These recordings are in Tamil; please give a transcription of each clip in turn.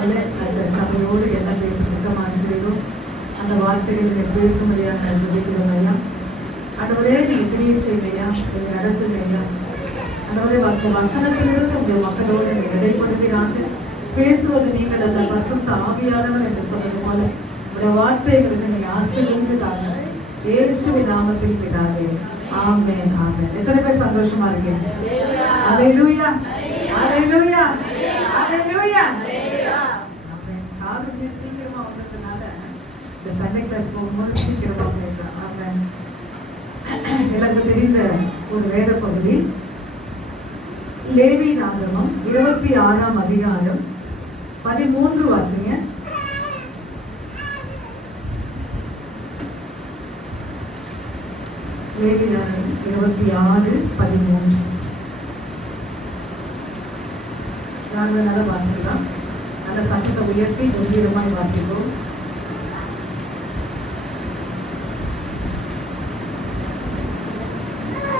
நாளில் அந்த சபையோடு என்ன பேச சித்தமாகிறீர்களோ அந்த வார்த்தைகளை பேசும்படியாக நான் ஜெபிக்கிறோம் ஐயா. ஆண்டவரே நீங்கள் கிரியை செய்யலையா, நீங்கள் நடத்துலையா. ஆண்டவரே அந்த வசனத்திலிருந்து உங்கள் மக்களோடு நீங்கள் இடைப்படுகிறாங்க. பேசுவது நீங்கள் அந்த வசந்த ஆவியானவர் என்று சொன்னது போல உங்களுடைய வார்த்தைகளுக்கு நீங்கள் ஆசீர்வதித்து தாங்க. இயேசுவின் நாமத்தில் பிதாவே, ஆமென் ஆமென். எத்தனை பேர் சந்தோஷமா இருக்கீங்க? அல்லேலூயா அல்லேலூயா அல்லேலூயா. காலையில சீக்கிரமா வந்ததுனால இந்த சண்டே கிளாஸ் போகும்போது சீக்கிரமா போயிடலாம். ஆமென். எனக்கு தெரிந்த ஒரு வேத பகுதி லேவியராகமம் 26ஆம் அதிகாரம் 13 வாசிங்க. லேவியராகமம் 26:13. நாங்கள் நல்லா வாசிக்கலாம். நல்ல சத்தத்தை உயர்த்தி கம்பீரமாய் வாசிப்போம்.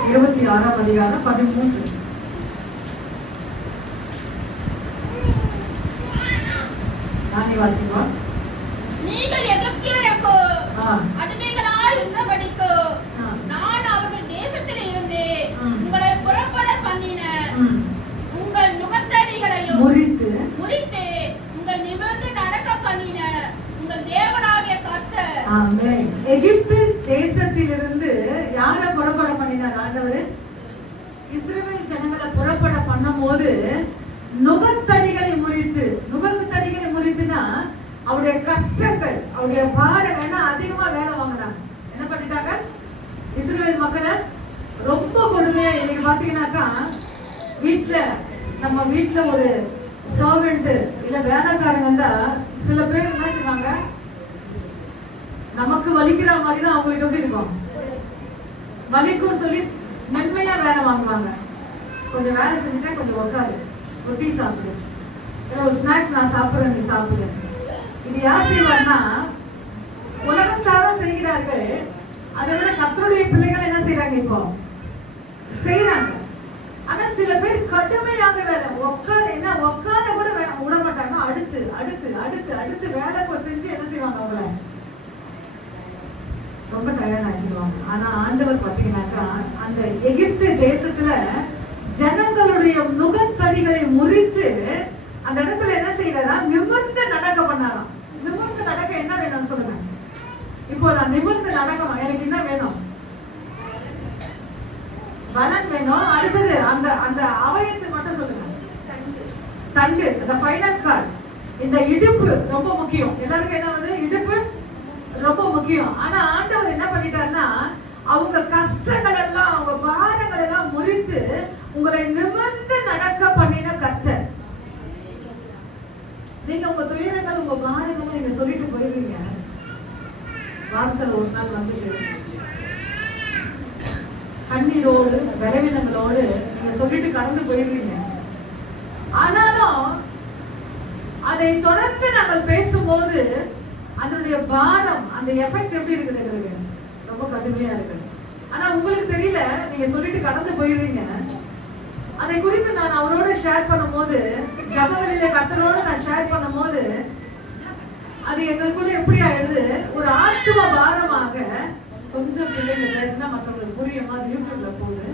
இருபத்தி 6ஆம் அதிகாரம் 13. நானே வாசிப்பா. நீங்கள் எகிப்தியருக்கு அடிமைகளாய் இருந்தபடிக்கு நான் அவர்கள் தேசத்தில் இருந்து உங்களை புறப்பட பண்ணின உங்கள் நுகத்தடிகளையும் முறித்து உங்கள் நிமிர்ந்து நடக்க பண்ணின உங்கள் தேவனாகிய கர்த்தர். ஆமென். எகிப்து தேசத்திலிருந்து யாரை புறப்பட பண்ணினார் ஆண்டவர்? இஸ்ரவேல் ஜனங்களை புறப்பட பண்ணும்போது நுகத்தடிகளை முறித்துனா அவருடைய கஷ்டங்கள், அவருடைய பாரங்கள்னா அதிகமா வேலை வாங்கினாங்க. என்ன பண்ணிட்டாங்க? இஸ்ரவேல் மக்களை ரொம்ப கொடுமையா. இன்னைக்கு பாத்தீங்கன்னாக்கா நம்ம வீட்டுல ஒரு சர்வெண்ட் இல்ல வேலைக்காரங்க வந்தா சில பேர் என்ன செய்வாங்க, நமக்கு வலிக்கிற மாதிரி தான் அவங்களுக்கு எப்படி இருக்கும், வலிக்கும் சொல்லி மென்மையா வேலை வாங்குவாங்க. கொஞ்சம் வேலை செஞ்சுட்டா கொஞ்சம் உட்காரு, ரொட்டி சாப்பிடு, இல்லை ஒரு ஸ்நாக்ஸ் நான் சாப்பிட்றேன் நீ சாப்பிடு. இது யார் செய்வார்னா உலகத்தார செய்கிறார்கள். அதை விட கர்த்தருடைய பிள்ளைகள் என்ன செய்யறாங்க இப்போ செய்யறாங்க. ஆனா சில பேர் கடுமையாக வேலை உட்கார கூட விட மாட்டாங்க. அடுத்து அடுத்து அடுத்து அடுத்து வேலை செஞ்சு என்ன செய்வாங்க, அவங்கள ரொம்ப டயர்ட் ஆகிடுவாங்க. ஆனா ஆண்டவர் பாத்தீங்கன்னாக்கா அந்த எகிப்து தேசத்துல ஜனங்களுடைய நுகத்தடிகளை முறித்து அந்த இடத்துல என்ன செய்யறா, நிமிர்ந்து நடக்க பண்ணாராம். நிமிர்ந்து நடக்க என்ன வேணும் சொல்லுங்க. இப்போ நான் நிமிர்ந்து நடக்கணும், எனக்கு என்ன வேணும்? பலன் வேணும். அடுத்தது அந்த அந்த அவயத்து மட்டும் சொல்லுங்க. தண்டு, அந்த ஃபைனல் கார்டு. இந்த இடுப்பு ரொம்ப முக்கியம். எல்லாருக்கும் என்ன வந்து இடுப்பு ரொம்ப முக்கியம். ஆனா ஆண்டவர் என்ன பண்ணிட்டாருன்னா அவங்க கஷ்டங்கள் எல்லாம், அவங்க பாரங்கள் எல்லாம் முறித்து உங்களை நிமிர்ந்து நடக்க பண்ணின கர்த்தர். நீங்க உங்க துயரங்கள், உங்க பாரங்கள் நீங்க சொல்லிட்டு போயிருவீங்க. வார்த்தையில ஒரு நாள் வந்துட்டு கண்ணீரோடு பலவீனங்களோடு நீங்க சொல்லிட்டு கடந்து போயிருவீங்க. ஆனாலும் அதை தொடர்ந்து நாங்கள் பேசும்போது அதனுடைய பாரம், அந்த எஃபெக்ட் எப்படி இருக்குது எங்களுக்கு ரொம்ப கடுமையா இருக்குது. ஆனா உங்களுக்கு தெரியல, நீங்க சொல்லிட்டு கடந்து போயிருவீங்க. அதை குறித்து நான் அவரோட ஷேர் பண்ணும்போது, ஜபங்களிலே கர்த்தரோடு நான் ஷேர் பண்ணும்போது அது எங்களுக்குள்ள எப்படி ஆயிடுது, ஒரு ஆத்தும பாரமாக. கொஞ்சம் பிள்ளைங்க பேசினா மற்றவங்களுக்கு புரிய மாதிரி யூடியூப்ல போகுது.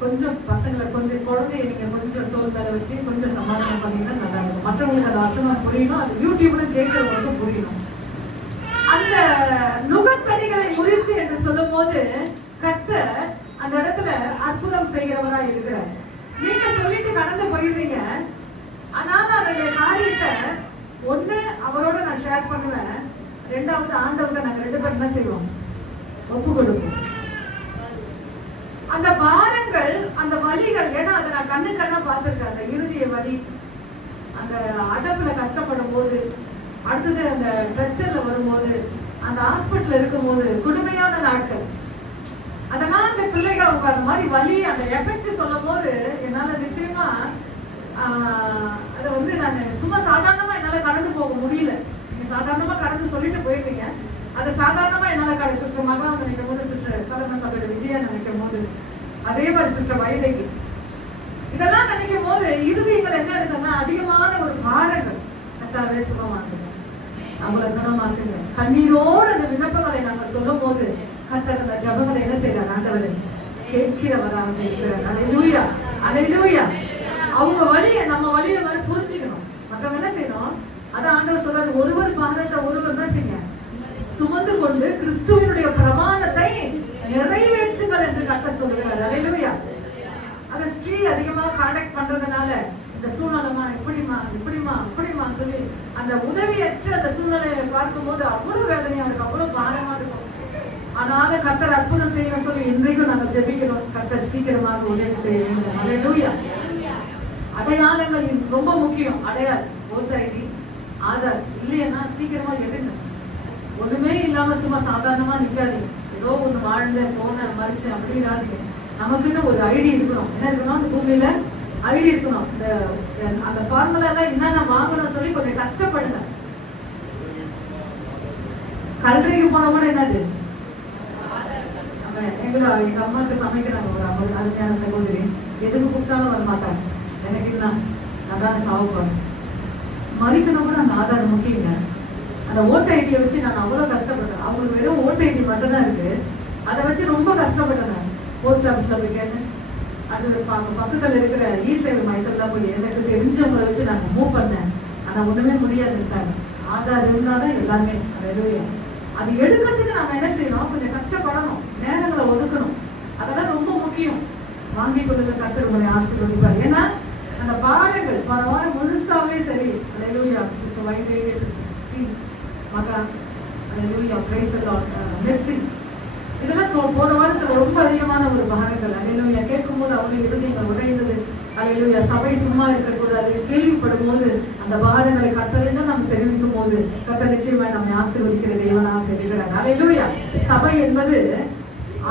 கொஞ்சம் பசங்களை, கொஞ்சம் குழந்தைய நீங்க கொஞ்சம் தோல் மேல வச்சு கொஞ்சம் சமாதானம் பண்ணீங்கன்னா நல்லா இருக்கும். மற்றவங்களுக்கு அந்த வசனம் புரியணும், அது யூடியூப்ல கேட்கறவங்களுக்கு புரியணும். அந்த நுகத்தடிகளை முறித்து என்று சொல்லும் போது கர்த்தர் அந்த இடத்துல அற்புதம் செய்கிறவரா இருக்கிறார். நீங்க சொல்லிட்டு கடந்து போயிடுறீங்க. ஆனாலும் அவருடைய காரியத்தை ஒண்ணு அவரோட நான் ஷேர் பண்ணுவேன், ரெண்டாவது ஆண்டவங்க நாங்க 2 பேரும் என்ன செய்வோம், ஒப்பு கொடுப்போம். அந்த பாரங்கள், அந்த வலிகள், ஏன்னா அதை நான் கண்ணா பார்த்திருக்கேன். அந்த இறுதிய வலி, அந்த அடப்புல கஷ்டப்படும் போது, அடுத்தது அந்த ட்ரெச்சர்ல வரும்போது, அந்த ஹாஸ்பிட்டல் இருக்கும் போது, கொடுமையான நாட்கள், அதெல்லாம் அந்த பிள்ளைகள் அவங்க அந்த மாதிரி வலி, அந்த எஃபெக்ட் சொல்லும் போது என்னால நிச்சயமா அதை வந்து நான் சும்மா சாதாரணமா என்னால கடந்து போக முடியல. நீங்க சாதாரணமா கடந்து சொல்லிட்டு போயிருக்கீங்க. அதை சாதாரணமா என்னால சிஸ்டர் மகா நினைக்கும் போது, சிஸ்டர் தலைமை சபையில விஜயா நினைக்கும் போது, அதே மாதிரி சிஸ்டர் வைதகி, இதெல்லாம் நினைக்கும் போது இருதயங்கள் என்ன இருக்குன்னா அதிகமான ஒரு பாரங்கள். கத்தாவே சுகமாக்குங்க, அவங்களை குணமாக்குங்க. கண்ணீரோடு அந்த விண்ணப்பங்களை நாங்கள் சொல்லும் போது கர்த்தர் அந்த ஜெபங்களை என்ன செய்யறார்? ஆண்டவரே கேட்கிறவராக இருக்கிறார். அல்லேலூயா, அல்லேலூயா. அவங்க வழியை நம்ம வழியை மாதிரி புரிஞ்சுக்கணும். மற்றவங்க என்ன செய்யணும்? அதான் ஆண்டவர் சொல்றாரு, ஒருவர் பாரத்தை ஒருவர் என்ன செய்ய சுமந்து கொண்டு கிறிஸ்துவனுடைய பிரமாணத்தை நிறைவேற்றுங்கள் என்று கர்த்தர் சொல்லுகிறார். அல்லேலூயா. அந்த ஸ்ரீ அதிகமா கான்டாக்ட் பண்றதுனால இந்த சூழ்நிலைமா இப்படிமா இப்படிமா அப்படிமா சொல்லி அந்த உதவியற்ற அந்த சூழ்நிலையை பார்க்கும் போது அவ்வளவு வேதனையா இருக்கும், அவ்வளவு பாரமா இருக்கும். ஆனால கர்த்தர் அற்புதம் செய்யணும் சொல்லி இன்றைக்கும் நாங்கள் ஜெபிக்கிறோம். கர்த்தர் சீக்கிரமாக உதவி செய்யணும். அல்லேலூயா. அடையாளங்கள் ரொம்ப முக்கியம். அடையாளம் ஓட்டர் ஐடி, ஆதார் இல்லையா சீக்கிரமா எடுங்க. ஒண்ணுமே இல்லாம சும்மா சாதாரணமா நிக்காதீங்க. ஏதோ ஒண்ணு வாழ்ந்த போன மறிச்சு அப்படின்னாதீங்க. நமக்குன்னு ஒரு ஐடி இருக்கணும். என்ன இருக்கணும்? அந்த பூமியில ஐடி இருக்கணும். அந்த ஃபார்முலா எல்லாம் என்னென்ன வாங்கணும் சொல்லி கொஞ்சம் கஷ்டப்படுங்க. கல்றைக்கு போன கூட என்னது? எங்க அம்மாவுக்கு சமைக்கிறாங்க ஒரு அம்மா, அருமையான சகோதரி. எதுக்கு கூப்பிட்டாலும் வர மாட்டாங்க. எனக்கு என்ன அதான் சாப்பிடுவேன். மறிக்கணும் கூட அந்த ஆதார் முக்கியங்க. அந்த ஓட்டு ஐடியை வச்சு நான் அவ்வளவு கஷ்டப்பட்டேன். அவங்களுக்கு வெறும் ஓட்டு ஐடி மட்டும்தான் இருக்கு. அதை வச்சு ரொம்ப கஷ்டப்பட்டேன். போஸ்ட் ஆஃபீஸ்ல போய் கேட்டேன். அது பக்கத்துல இருக்கிற இ-சேவை மையத்துல போய் எனக்கு தெரிஞ்சவங்களை வச்சு நாங்க மூவ் பண்ணேன். ஆனா ஒண்ணுமே முடியாது சார். ஆதார் இருந்தாதான் எல்லாமே. அது எடுக்கிறதுக்கு நம்ம என்ன செய்யணும்? கொஞ்சம் கஷ்டப்படணும், நேரங்களை ஒதுக்கணும். அதெல்லாம் ரொம்ப முக்கியம். வாங்கி கொடுத்த கர்த்தர் உங்களை ஆசீர்வதிப்பார். ஏன்னா அந்த பாடங்கள் பல வாரம் முழுசாவே சரி. Hallelujah. Sister white lady, sister Sri Maha, hallelujah, praise the lord, mercy. இதெல்லாம் போன வாரத்துல ரொம்ப அதிகமான ஒரு பாடங்கள். அல்லேலூயா. கேட்கும்போது அவங்க இருதயங்கள் உடைந்தது. அல்லேலூயா. சபை சும்மா இருக்கக்கூடாது. கேள்விப்படும் போது அந்த பாடங்களை கர்த்தரிடம் நம்ம தெரிவிக்கும் போது கர்த்தர் நிச்சயமா நம்மை ஆசீர்வதிக்கிற தேவனாக இருக்கிறார். அல்லேலூயா. சபை என்பது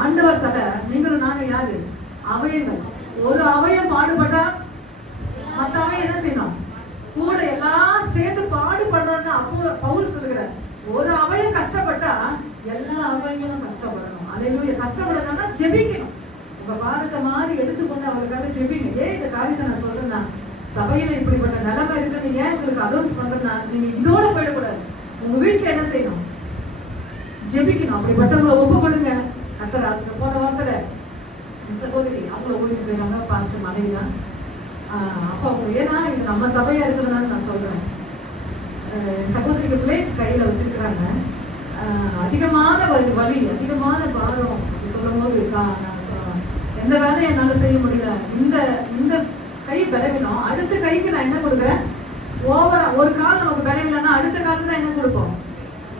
ஆண்டவர் தலை. நீங்களும் நாங்க யாரு? அவயங்கள். ஒரு அவயம் பாடுபட்டா மத்த அவயம் என்ன செய்யணும்? கூட எல்லாம் சேர்ந்து பாடுபடணும்னு அப்போ பவுல் சொல்லுகிறார். ஒரு அவயம் கஷ்டப்பட்டா எல்லா அவயங்களும் கஷ்டப்படணும். அல்லேலூயா. கஷ்டப்படணும்னா ஜெபிக்கணும். உங்க பாரத்தை மாதிரி எடுத்துக்கொண்டு அவர்களுக்காக ஜெபிங்க. ஏன் இந்த காரியத்தை நான் சொல்றேன்னா, சபையில இப்படிப்பட்ட நிலைமை இருக்கு, நீங்க ஏன் உங்களுக்கு அனௌன்ஸ் பண்றேன்னா, நீங்க இதோட போயிடக்கூடாது. உங்க வீட்டுல என்ன செய்யணும்? ஜெபிக்கணும். அப்படிப்பட்டவங்களை ஒப்பு கொடுங்க. கர்த்தர் போன வாரத்துல சகோதரி அவங்கள ஊழியம் செய்யறாங்க. பாஸ்டர் மனைவி தான். அப்போ அவங்க ஏன்னா இது நம்ம சபையா இருக்கிறதுனால நான் சொல்றேன். சகோதரிக்கு பிளேட் கையில வச்சிருக்கிறாங்க. அதிகமான வலி, அதிகமான பாரம் சொல்லும் போது எந்த வேலையும் என்னால செய்ய முடியல. இந்த கை பலவீனம். அடுத்த கைக்கு நான் என்ன கொடுக்குறேன்? ஓவரா ஒரு கால் நமக்கு பலவீனம்னா அடுத்த காலுக்கு தான் என்ன கொடுப்போம்?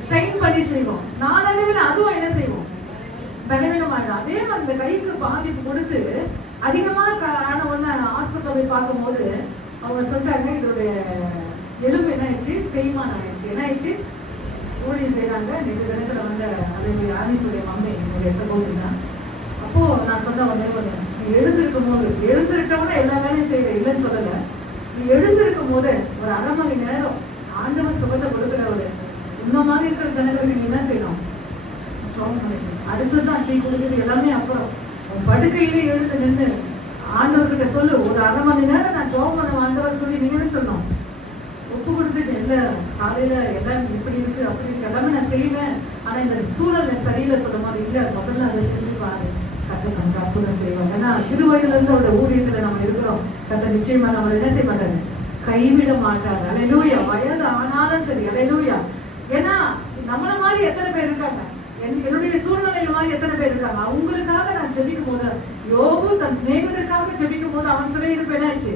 ஸ்ட்ரெயின் பண்ணி செய்வோம். நாளடைவில் அதுவும் என்ன செய்வோம்? பலவீனம் ஆயிடும். அதே மாதிரி இந்த கைக்கு பாதிப்பு கொடுத்து அதிகமாக ஆன உடனே ஹாஸ்பிட்டல் போய் பார்க்கும்போது அவங்க சொல்லிட்டாங்க, இதோடைய எலும்பு என்ன ஆயிடுச்சு? தேய்மானம் ஆயிடுச்சு. என்ன ஆயிடுச்சு? ஊழியம் செய்யறாங்க. நேற்று தினத்துல வந்து அதே ஆனிசுடைய மம்மி என்னுடைய சகோதரி தான். அப்போ நான் சொன்ன உடனே நீ எழுந்திருக்கும் போது, எழுந்திருக்கவன எல்லா வேலையும் செய்யற இல்லைன்னு சொல்லல. நீ எழுந்திருக்கும் போது ஒரு அரை மணி நேரம் ஆண்டவர் சுகத்தை கொடுக்கிறவரு இந்த மாதிரி இருக்கிற ஜனங்களுக்கு நீ என்ன செய்யணும்? அடுத்ததுதான் டீ கொடுக்குறது எல்லாமே. அப்புறம் படுக்கையிலே எழுந்து நின்று ஆண்டவர்கிட்ட சொல்லு, ஒரு அரை மணி நேரம் நான் ஜோம் பண்ண ஆண்டவர் சொல்லி நீங்க என்ன சொல்லணும்? ஒப்பு கொடுத்துட்டு இல்ல காலையில எல்லாம் இப்படி இருக்கு அப்படி இருக்கு எல்லாமே நான் செய்வேன். ஆனா இந்த சூழல் சரியில்லை சொல்லும் போது இல்ல முதல்ல அதை செஞ்சு பாரு, கர்த்தர் நமக்கு அற்புதம் செய்வாங்க. ஏன்னா சிறு வயதுல இருந்து அவருடைய ஊழியத்துல நம்ம இருக்கிறோம். கர்த்தர் நிச்சயமா நம்ம என்ன செய்ய மாட்டாரு? கைவிட மாட்டாரு. அல்லேலூயா. வயது ஆனாலும் சரி. அல்லேலூயா. ஏன்னா நம்மள மாதிரி எத்தனை பேர் இருக்காங்க? என்னுடைய சூழ்நிலையில மாதிரி எத்தனை பேர் இருக்காங்க? அவங்களுக்காக நான் ஜெபிக்கும் போது, யோபு தன் சிநேகிதருக்காக ஜெபிக்கும் போது அவன் சிறையிருப்பு என்னாச்சு?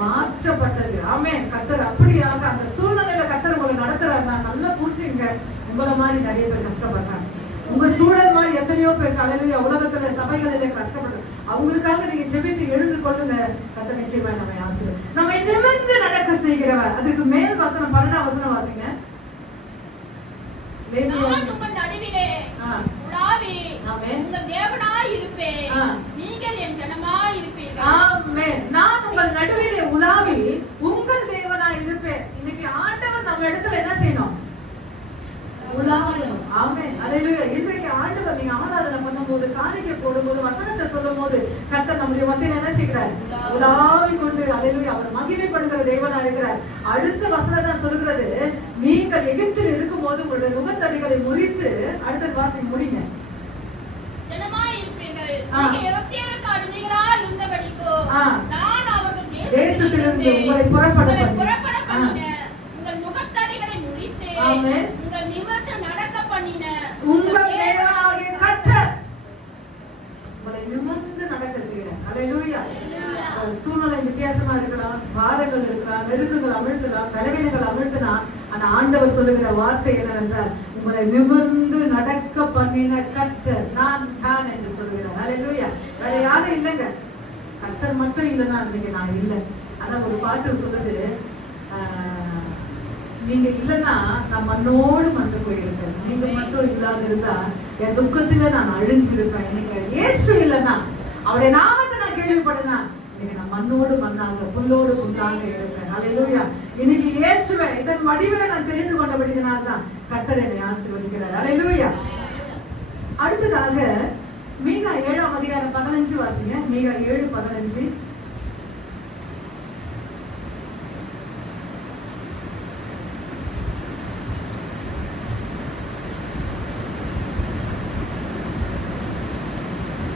மாற்றப்பட்டது. ஆமென். கர்த்தர் அப்படியாக அந்த சூழ்நிலையில கர்த்தர் உங்களை நடத்துறாரு. நான் நல்லா புரிஞ்சுங்க. உங்களை மாதிரி நிறைய பேர் கஷ்டப்படுறாங்க. உங்க சூழல் மாதிரி எத்தனையோ பேர் காலையில உலகத்துல சபைகளில கஷ்டப்படுறாங்க. அவங்களுக்காக நீங்க ஜெபித்து எழுந்து கொள்ளுங்க. கர்த்தர் நிச்சயமா நம்மை ஆசீர்வதிப்பார். நம்மை நிமிர்ந்து நடக்க செய்கிறவர். அதுக்கு மேல் வசனம் 12 வசனம் வாசிங்க. நான் உங்கள் நடுவிலே உலாவி உங்கள் தேவனாய் இருப்பேன். நீங்கள் என் ஜனமாய் இருப்பீர்கள். ஆமென். நான் உங்கள் நடுவிலே உலாவி உங்கள் தேவனாய் இருப்பேன். இன்னைக்கு ஆண்டவர் நம்ம இடத்துல என்ன செய்யணும்? உலாவ மாறணும். ஆமென். அல்லேலூயா. இன்றைக்கு ஆண்டவர் நீங்க ஆராதனை பண்ணும்போது, காணிக்கை போடும்போது, வசனத்தை சொல்லும்போது கர்த்தர் நம்முடைய மத்தியில என்ன செய்கிறார்? உலாவிக் கொண்டு அல்லேலூயா அவர் மகிமைப்படுகிற தேவனா இருக்கிறார். அடுத்த வசனம் தான் சொல்கிறது, நீங்கள் எகிப்தில் இருக்கும்போது உங்களுடைய நுகத்தடிகளை முறித்து, அடுத்த வாசி முடிங்க. ஜனமாய் இருப்பீர்கள். நீங்க எகிப்தியருக்கு அடிமைகளாய் இருந்தபடிக்கு நான் அவர்கள் தேசத்திலிருந்து உங்களை புறப்பட பண்ணினேன். உங்கள் நுகத்தடிகளை முறித்து உங்கள் நிமிர்ந்து நடக்க பண்ணினேன். உங்கள் தேவனாகிய கர்த்தர் உங்களை நிமிர்ந்து நடக்க செய்கிறார். அல்லேலூயா. சூழ்நிலை வித்தியாசமா இருக்கலாம், பாரங்கள் இருக்கலாம், நெருக்கங்கள் அமிழ்த்தலாம், பலவீனங்கள் அமிழ்த்தலாம். ஆனா ஆண்டவர் சொல்லுகிற வார்த்தை என்னவென்றால், உங்களை நிமிர்ந்து நடக்க பண்ணின கர்த்தர் நான் தான் என்று சொல்லுகிறார். அல்லேலூயா. வேற யாரும் இல்லைங்க, கர்த்தர் மட்டும் இல்லைன்னா இன்னைக்கு நான் இல்லை. ஆனா ஒரு பாட்டு சொல்லுது, நீங்க இல்லைன்னா நான் மண்ணோடு மண்ணு போயிருப்பேன். நீங்க மட்டும் இல்லாத இருந்தா என் துக்கத்துல நான் அழிஞ்சிருப்பேன். இன்னைக்கு இயேசு இல்லைன்னா, அவருடைய நாமத்தை நான் கேள்விப்படனா இன்னைக்கு நான் மண்ணோடு மண்ணாக புல்லோடு புல்லாக இருப்பேன். அல்லேலூயா. இன்னைக்கு இயேசுவை இதன் வடிவில நான் தெரிந்து கொண்டபடினால தான் கர்த்தர் என்னை ஆசீர்வதிக்கிறார். அல்லேலூயா. அடுத்ததாக மீகா 7ஆம் அதிகாரம் 15 வாசிங்க. மீகா 7:15.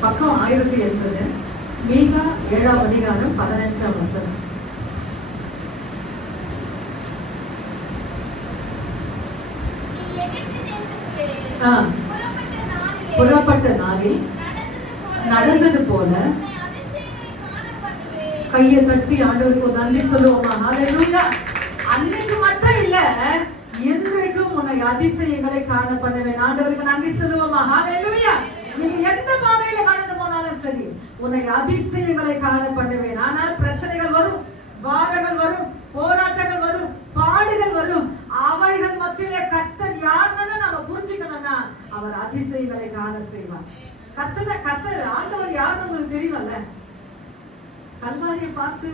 பக்கம் 1080. மீகா 7ஆம் அதிகாரம் 15ஆம் வசனம். புறப்பட்ட நாளில் நடந்தது போல கையை தட்டி ஆண்டவருக்கு ஒரு நன்றி சொல்லுவோமா? ஹல்லேலூயா. அன்னைக்கு மட்டும் இல்ல, இன்றைக்கும் உன்னை அதிசயங்களை காண பண்ணுவேன். ஆண்டவருக்கு நன்றி சொல்லுவோமா? ஹல்லேலூயா. நீங்க எந்த பாதையில கடந்து போனாலும் சரி, உன்னை அதிசயங்களை காண பண்ணுவேன். ஆனால் பிரச்சனைகள் வரும், பாரங்கள் வரும், போராட்டங்கள் வரும், பாடுகள் வரும். அவைகள் மத்தியிலே கர்த்தர் யாருன்னு நாம புரிஞ்சுக்கணும்னா அவர் அதிசயங்களை காண செய்வார். கர்த்தர் ஆண்டவர் யாருன்னு உங்களுக்கு தெரியுமல்ல. கல்வாரியை பார்த்து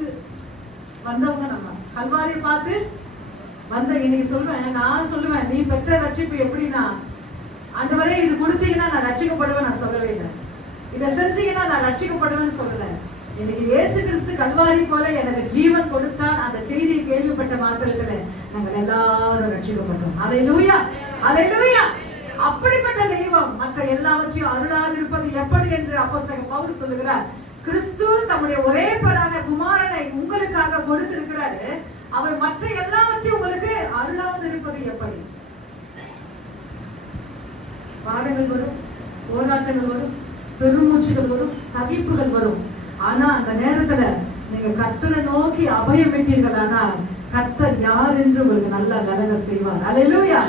வந்தவங்க நம்ம, கல்வாரியை பார்த்து வந்த இன்னைக்கு சொல்றேன், நான் சொல்லுவேன், நீ பெற்ற ரட்சிப்பு எப்படின்னா, ஆண்டவரே இது கொடுத்தீங்கன்னா நான் ரட்சிக்கப்படுவேன் நான் சொல்லவே இல்லை. இதை செஞ்சீங்கன்னா நான் ரட்சிக்கப்படுவேன்னு சொல்லல. எனக்கு இயேசு கிறிஸ்து கல்வாரி போல எனக்கு ஜீவன் கொடுத்தான். அந்த செய்தியை கேள்விப்பட்ட மாத்திரத்துல நாங்கள் எல்லாரும் ரட்சிக்கப்பட்டோம். அல்லேலூயா. அல்லேலூயா. அப்படிப்பட்ட தெய்வம் மற்ற எல்லாவற்றையும் அருளாதிருப்பது எப்படி என்று அப்போஸ்தலன் பவுல் சொல்லுகிறார். கிறிஸ்து தம்முடைய ஒரே பேரான குமாரனை உங்களுக்காக கொடுத்திருக்கிறாரு. அவர் மற்ற எல்லாவற்றையும் உங்களுக்கு அருளாதிருப்பது எப்படி? பாடங்கள் வரும், போராட்டங்கள் வரும், பெருமூச்சுகள் வரும், தவிப்புகள் வரும். ஆனா அந்த நேரத்துல நீங்க கர்த்தரை நோக்கி அபயம் விட்டீர்களானா கர்த்தர் யார் என்று உங்களுக்கு நல்லா கலங்க செய்வார். அல்லேலூயா.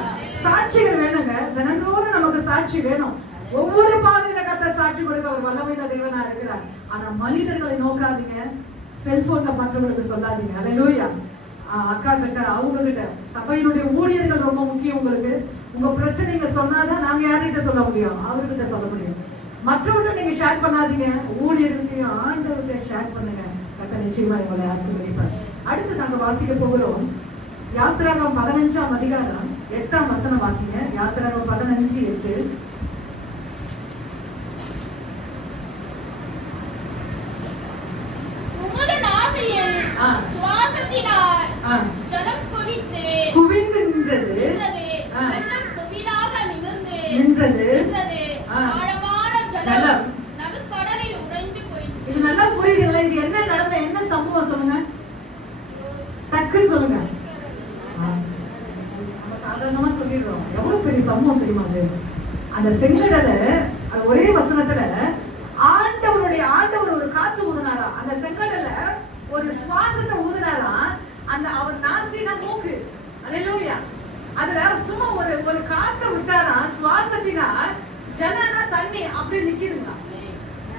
சாட்சிகள் வேணுங்க, தினந்தோறும் நமக்கு சாட்சி வேணும். ஒவ்வொரு பாதையில கர்த்தர் சாட்சி கொடுக்க அவர் வல்லமையுள்ள தேவனா இருக்கிறார். ஆனா மனிதர்களை நோக்காதீங்க, செல்போன்ல மற்றவங்களுக்கு சொல்லாதீங்க. அல்லேலூயா. அக்கா கிட்ட, அவங்க கிட்ட, சபையினுடைய ஊழியர்கள் ரொம்ப முக்கியம். உங்களுக்கு உங்க பிரச்சனைங்க சொன்னாதான் நாங்க யார்கிட்ட சொல்ல முடியும்? அவர்கிட்ட சொல்ல முடியும். மற்றவர்கிட்ட நீங்க ஷேர் பண்ணாதீங்க, ஊழியர்களையும் ஆண்டவர்கிட்ட ஷேர் பண்ணுங்க. கர்த்தர் நிச்சயமா உங்களை ஆசீர்வதிப்பார். அடுத்து நாங்க வாசிக்க போகிறோம் யாத்திராகமம் 15ஆம் அதிகாரம் 8ஆம் வசனம் வாசிங்க. யாத்திராகமம் 15:8. குவிந்து நின்றது, ஜலம் நடுக்கடலில் உடைந்து போயிற்று. இது நல்லா புரியுதுங்களா? இது என்ன நடந்த என்ன சம்பவம் சொல்லுங்க, டக்குன்னு சொல்லுங்க. நம்ம சாதாரணமா சொல்லிடுறோம், எவ்வளவு பெரிய சம்பவம் தெரியுமா அது? அந்த செங்கடலை அது ஒரே வசனத்துல ஆண்டவர் ஒரு காத்து ஊதுனாரா, அந்த செங்கடல்ல ஒரு சுவாசத்தை ஊதுனாரா. அந்த அவர் நாசினா மூக்கு. அல்லேலூயா. அதுல சும்மா ஒரு காத்தை விட்டாரா, சுவாசத்தினா ஜலனா தண்ணி அப்படி நிக்குதுங்க.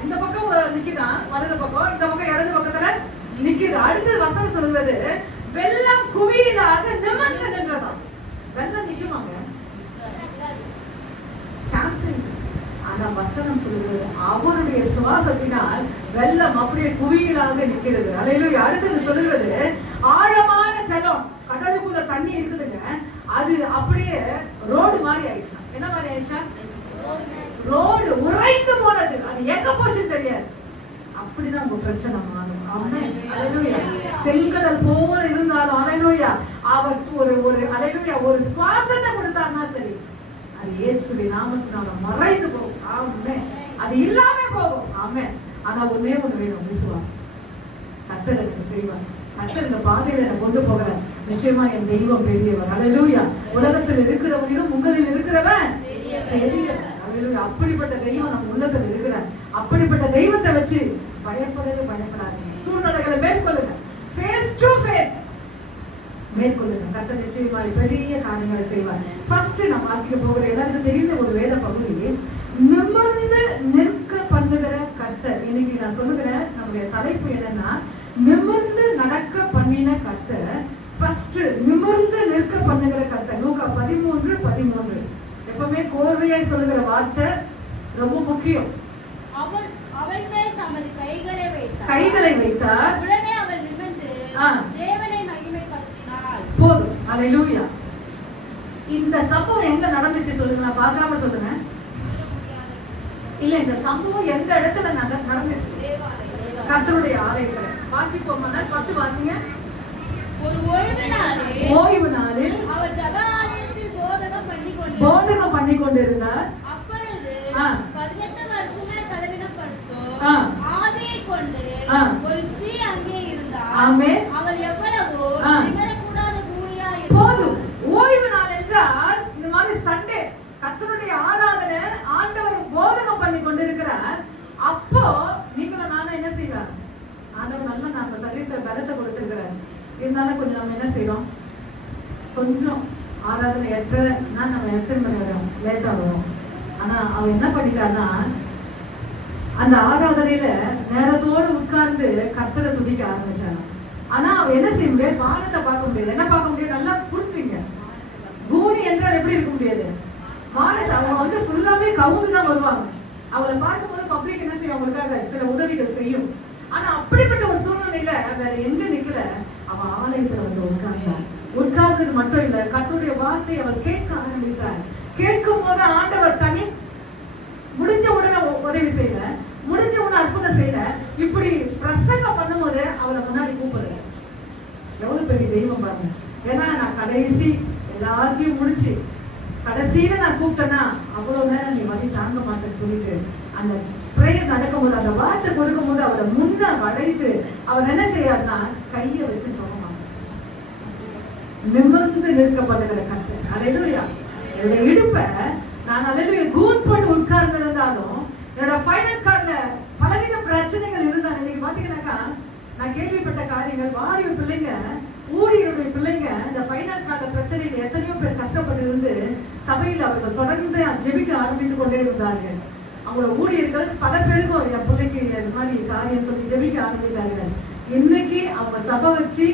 இந்த பக்கம் நிக்குதான் வலது பக்கம், இந்த பக்கம் இடது பக்கத்துல நிக்குது. அடுத்த வசனம் சொல்றது, வெள்ளம் குவியலாக நிமிர்ந்து நின்றதாம். வெள்ளம் நிக்குமாங்க, சான்ஸ் இல்லை. ஆனா வசனம் சொல்லுது, அவருடைய சுவாசத்தினால் வெள்ளம் அப்படியே குவியலாக நிக்கிறது. அல்லேலூயா. அடுத்தது சொல்லுகிறது, ஆழமான ஜலம், கடலுக்குள்ள தண்ணி இருக்குதுங்க, அது அப்படியே ரோடு மாதிரி ஆயிடுச்சா. என்ன மாதிரி ஆயிடுச்சா? ரோடு உறைந்து போனது. அது எங்க போச்சுன்னு தெரியாது. அப்படிதான் உங்க பிரச்சனை மாறும். ஆமென். அல்லேலூயா. செங்கடல் போல இருந்தாலும் அல்லேலூயா, அவர் ஒரு அல்லேலூயா ஒரு சுவாசத்தை கொடுத்தாருன்னா சரி, அது இயேசுவின் நாமத்தினால மறைந்து போகும். ஆமென். அது இல்லாம போகும். ஆமென். ஆனா ஒண்ணே ஒண்ணு வேணும், விசுவாசம். கர்த்தர் எனக்கு செய்வார். கர்த்தர் இந்த பாதையில என்னை கொண்டு போகிறேன். நிச்சயமா என் தெய்வம் பெரியவர். அல்லேலூயா. உலகத்தில் இருக்கிறவனிலும் உங்களில் இருக்கிறவன் பெரியவர். அல்லேலூயா. அப்படிப்பட்ட தெய்வம் நம்ம உள்ளத்துல இருக்கிறார். அப்படிப்பட்ட தெய்வத்தை வச்சு பயப்படாது. சூழ்நிலைகளை மேற்கொள்ளுங்க. ஃபேஸ் டு ஃபேஸ் மேற்கொள்ளுங்க. கர்த்தர் நிச்சயமாய் பெரிய காரியங்களை செய்வார். ஃபர்ஸ்ட் நான் வாசிக்க போகிற எல்லாருக்கும் தெரிந்த ஒரு வேத பகுதி, நிமிர்ந்து நிற்க பண்ணுகிற கர்த்தர். இன்னைக்கு நான் சொல்லுகிறேன், நம்முடைய தலைப்பு என்னன்னா, நிமிர்ந்து நடக்க பண்ணின கர்த்தர். ஃபர்ஸ்ட் நிமிர்ந்து நிற்க பண்ணுகிற கர்த்தர். லூக்கா 13:13. எப்பவுமே கோர்வையாய் சொல்லுகிற வார்த்தை ரொம்ப முக்கியம். அவள் மேல் தமது கைகளை வைத்தார். உடனே அவள் நிமிர்ந்து தேவனை மகிமைப்படுத்தினாள். போதும். அல்லேலூயா. இந்த சம்பவம் எங்க நடந்துச்சு சொல்லுங்க, நான் பார்க்காம சொல்லுங்க. இல்ல, இந்த சம்பவம் எந்த இடத்துல நடந்துச்சு? கர்த்தருடைய ஆலயத்துல. வாசிப்போம். 10 வாசிங்க. ஒரு ஓய்வு நாளில் அவர் ஜெப ஆலயத்தில் போதகம் பண்ணி கொண்டிருந்தார். அப்பொழுது 18 வருஷமே பலவீனப்பட்டு ஆவியை கொண்டு ஒரு ஸ்திரீ அங்கே இருந்தார். ஆமென். அவள் எவ்வளவோ நிமிரக்கூடாத கூலியாய் இருந்தாள். போதும். ஓய்வு நாள் என்றால் இந்த மாதிரி சண்டே கர்த்தருடைய ஆராதனை, ஆண்டவர் போதகம் பண்ணி கொண்டிருக்கிறார். அப்போ நீங்களும் நானும் என்ன செய்யலாம்? ஆண்டவர் நல்லா நம்ம சரீரத்தை பலத்தை கொடுத்திருக்கிறார். இருந்தாலும் கொஞ்சம் நம்ம என்ன செய்யறோம்? கொஞ்சம் ஆராதனை 8:30 நம்ம எத்தனை மணி வரும்? லேட்டா வரும். ஆனா அவன் என்ன பண்ணிட்டான்னா, அந்த ஆராதனையில நேரத்தோடு உட்கார்ந்து கர்த்தரை துதிக்க ஆரம்பிச்சாங்க. ஆனா அவன் என்ன செய்ய முடியாது? வானத்தை பார்க்க முடியாது. என்ன பார்க்க முடியாது? நல்லா புடிச்சிங்க. பூமி என்றால் எப்படி இருக்க முடியாது? வானத்தை அவங்க ஃபுல்லாவே கவுந்து தான் வருவாங்க. அவளை பார்க்கும்போது பப்ளிக் என்ன செய்யும்? அவங்களுக்காக சில உதவிகள் செய்யும். ஆனா அப்படிப்பட்ட ஒரு சூழ்நிலையில வேற எங்க நிக்கல, அவன் ஆலயத்துல உட்கார்ந்தான். உட்கார்ந்தது மட்டும் இல்ல, கர்த்தருடைய வார்த்தையை அவர் கேட்க ஆரம்பித்தார். கேட்கும் போது ஆண்டவர் தனி முடிஞ்ச உடனே உதவி செய்யல, முடிஞ்ச உடனே அற்புதம் செய்யல. இப்படி பிரசங்கம் பண்ணும்போது அவளை முன்னாடி கூப்பிடுற. எவ்வளவு பெரிய தெய்வம் பாருங்க. ஏன்னா நான் கடைசி எல்லாத்தையும் முடிச்சு கடைசியில நான் கூப்பிட்டேன்னா அவ்வளவு நேரம் நீ வழி தாங்க மாட்டேன்னு சொல்லிட்டு அந்த பிரேயர் நடக்கும்போது, அந்த வார்த்தை கொடுக்கும் போது அவளை முன்ன அடைத்து அவர் என்ன செய்யாருன்னா கையை வச்சு சொல்ல மாட்டார். நிமிர்ந்து நிற்கப்படுகிற கர்த்தர். அல்லேலூயா. என்னோட இடுப்பை நான் அல்லேலூயா கூன் போட்டு உட்கார்ந்து இருந்தாலும், என்னோட ஃபைனல் கார்ட்ல பலவித பிரச்சனைகள் இருந்தாங்க. இன்னைக்கு பாத்தீங்கன்னாக்கா நான் கேள்விப்பட்ட காரியங்கள், வாரிய பிள்ளைங்க, ஊழியருடைய பிள்ளைங்க இந்த ஃபைனல் கார்ட்ல பிரச்சனைகள் எத்தனையோ பேர் கஷ்டப்பட்டு இருந்து சபையில் அவர்கள் தொடர்ந்து ஜெபிக்க ஆரம்பித்துக் கொண்டே இருந்தார்கள். அவங்களோட ஊழியர்கள் பல பேருக்கும் என் பிள்ளைக்கு இந்த மாதிரி காரியம் சொல்லி ஜெபிக்க ஆரம்பித்தார்கள். இன்னைக்கு அவங்க சபை வச்சு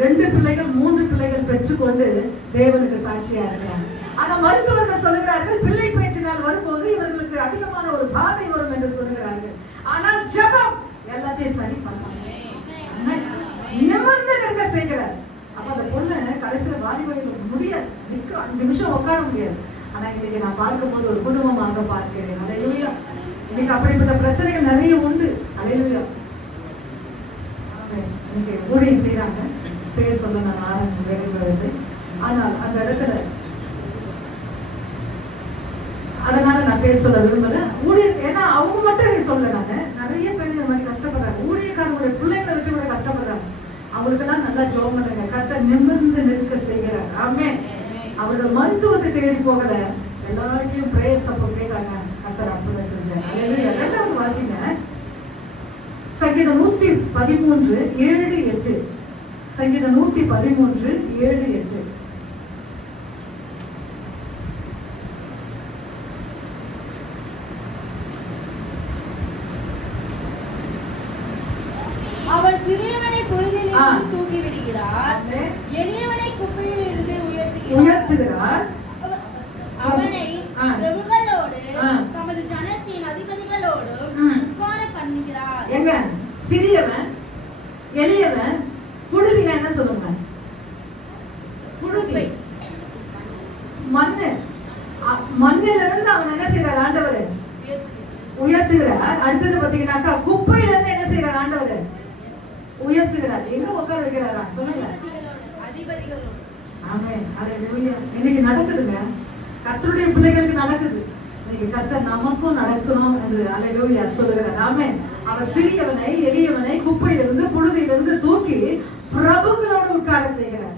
2 பிள்ளைகள் 3 பிள்ளைகள் பெற்றுக்கொண்டு தேவனுக்கு சாட்சியா இருக்கிறாங்க. ஆனா மருத்துவர்கள் சொல்லுகிறார்கள், பிள்ளை பேச்சு நாள் வரும்போது இவர்களுக்கு அதிகமான ஒரு பாதை வரும் என்று சொல்லுகிறார்கள். ஆனால் ஜெபம் எல்லாத்தையும் சரி பண்ணாங்க. நிமிர்ந்து நிற்க செய்கிறார். அப்ப அந்த பொண்ணு கடைசியில வாலிபர்களுக்கு முடியாது, நிற்க 5 நிமிஷம் உட்கார முடியாது. ஆனா இன்னைக்கு நான் பார்க்கும்போது ஒரு குடும்பமாக பார்க்கிறேன். அல்லேலூயா. இன்னைக்கு அப்படிப்பட்ட பிரச்சனைகள் நிறைய உண்டு. அல்லேலூயா. இன்னைக்கு ஊழியம் செய்யறாங்க, பேர் சொல்ல நான் ஆரம்பிச்சு. ஆனால் அந்த இடத்துல அதனால நான் பேர் சொல்ல விரும்பல. ஊழியர் ஏன்னா அவங்க மட்டும் சொல்ல, நிறைய பேர் இந்த மாதிரி கஷ்டப்படுறாங்க. ஊழியக்காரங்களுடைய பிள்ளைங்களை வச்சு கூட கஷ்டப்படுறாங்க. அவங்களுக்கு எல்லாம் நல்லா ஜெபம் பண்ணுங்க. கர்த்தர் நிமிர்ந்து நிற்க செய்கிறார். ஆமென். அவர்கள் மருத்துவத்தை தேடி போகல, எல்லாருக்கும் பிரேயர் சப்போர்ட் கேட்டாங்க. கர்த்தர் அற்புதம் செஞ்சார். அல்லேலூயா. 2வது வாசிங்க. சங்கீதம் 113:7-8. சங்கீதம் 113:7-8. அவர் சிறியவனை பொழுதில் இருந்து தூக்கி விடுகிறார், எளியவனை குப்பையில் இருந்து உயர்த்துகிறார். அவனை பிரபுக்களோடு தமது ஜனத்தின் அதிபதிகளோடு உட்கார பண்ணுகிறார். எங்க சிறியவன் எளியவன் புழுதினா என்ன சொல்லுங்க? உயர்த்தி மண்ணிலிருந்து அவன் என்ன செய்யறார் ஆண்டவர்? உயர்த்துகிறார். அடுத்தது பாத்தீங்கன்னாக்கா குப்பையில இருந்து என்ன செய்யறார் ஆண்டவர்? உயர்த்துகிறார். எங்க உட்கார வைக்கிறாரா சொல்லுங்க. ஆமென். ஹalleluya. இன்னைக்கு நடக்குதுங்க, கர்த்தருடைய பிள்ளைகளுக்கு நடக்குது. இன்னைக்கு கர்த்தர் நமக்கும் நடக்கணும் என்று ஹalleluya சொல்லுகிறார். ஆமென். அவர் சிறியவனை எளியவனை குப்பையிலிருந்து புழுதியிலிருந்து தூக்கி பிரபுக்களோடு உட்கார செய்கிறார்.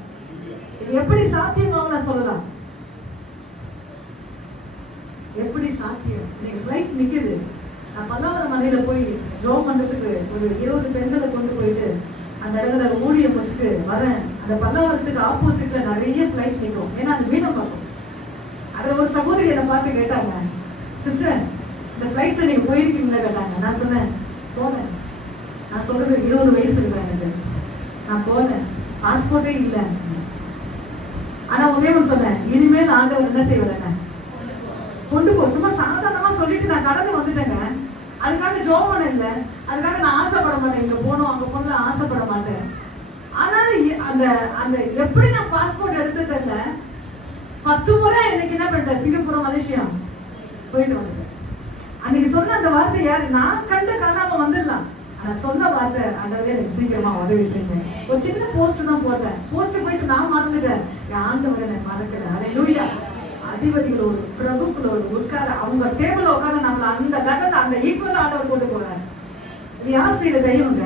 இது எப்படி சாத்தியமாக நான் சொல்லலாம்? எப்படி சாத்தியம்? இன்னைக்கு ஃபிளைட் நிக்குது. நான் பல்லாவரம் மலையில போய் ஜோம் பண்றதுக்கு ஒரு 20 பெண்களை கொண்டு போயிட்டு அந்த இடத்துல ஊழியம் முடிச்சுட்டு வரேன். அந்த பல்லாவரத்துக்கு ஆப்போசிட்ல நிறைய ஃபிளைட் நிற்கும். ஏன்னா அது வீணம் பார்க்கும். அதுல ஒரு சகோதரி என்னை பார்த்து கேட்டாங்க, சிஸ்டர் இந்த ஃபிளைட்ல நீங்க போயிருக்கீங்களா கேட்டாங்க. நான் சொன்னேன் போனேன். நான் சொல்றது 20 வயசு இருக்கேன் எனக்கு. நான் போனேன், பாஸ்போர்ட்டே இல்லை. ஆனா ஒரே ஒன்று சொன்னேன், இனிமேல் ஆண்டவர் என்ன செய்வாங்க கொண்டு போ. சும்மா சாதாரணமா சொல்லிட்டு நான் கடந்து வந்துட்டேங்க. அதுக்காக ஜோமன் இல்லை, அதுக்காக நான் ஆசைப்பட மாட்டேன். இங்க போனோம் அங்க போனோம் ஆசைப்பட மாட்டேன். ஆனாலும் அந்த அந்த எப்படி நான் பாஸ்போர்ட் எடுத்து தெரியல, 10 முறை எனக்கு என்ன பண்ணிட்டேன், சிங்கப்பூர் மலேசியா போயிட்டு வந்துட்டேன். அன்னைக்கு சொன்ன அந்த வார்த்தை யாரு? நான் கண்டு காணாம வந்துடலாம். ஆனா சொன்ன வார்த்தை ஆண்டவரே எனக்கு சீக்கிரமா உதவி செய்யுங்க. ஒரு சின்ன போஸ்ட் தான் போட்டேன். போஸ்ட் போயிட்டு நான் மறந்துட்டேன். என் ஆண்டவரை நான் மறக்கிறேன். ஹalleluya. அதிபதிகளோடு பிரபுக்களோடு உட்கார அவங்க டேபிள்ல உட்கார நம்மள அந்த லெவல்ல அந்த ஈக்குவல் ஆர்டர் போட்டு போறாரு. இது யார் செய்யற தெய்வங்க?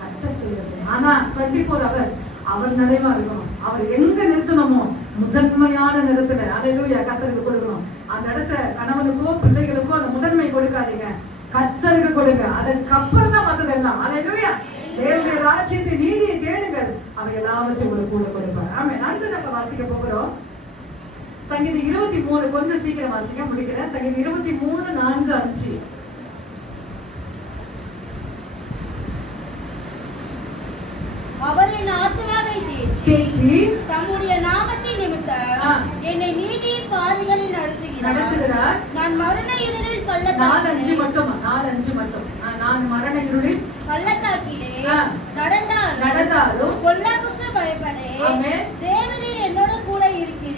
கர்த்தர் செய்யறது. ஆனா 24 hours அவர் நிறைவா இருக்கணும். அவர் எங்க நிறுத்தணுமோ முதன்மையான நிறுத்தினர் ஹalleluya கர்த்தருக்கு கொடுக்கணும். அந்த இடத்த கணவனுக்கோ பிள்ளைகளுக்கோ அந்த முதன்மை கொடுக்காதீங்க, கர்த்தருக்கு கொடுங்க. அதற்கப்புறம் தான் மத்ததெல்லாம். ஹalleluya. தேவனுடைய ராஜ்யத்தை நீதியை தேடுங்கள், அவர் எல்லாவற்றையும் உங்களுக்கு கூட கொடுப்பார். ஆமென். அடுத்து நம்ம வாசிக்க போகிறோம் சங்கீதம் 23. கொஞ்சம் சீக்கிரம் வாசிக்க முடிக்கிறேன். சங்கீதம் 23 4 5. அவரின் ஆத்துமாவை தேற்றி தம்முடைய நாமத்தின் நிமித்தம் என்னை நீதியின் பாதைகளில் நடத்துகிறார். நான் மரண இருளில் பள்ளத்தாக்கிலே நடந்தாலும் பொல்லாப்புக்கு பயப்படேன். தேவரீர் என்னோட கூட இருக்கிறீர்.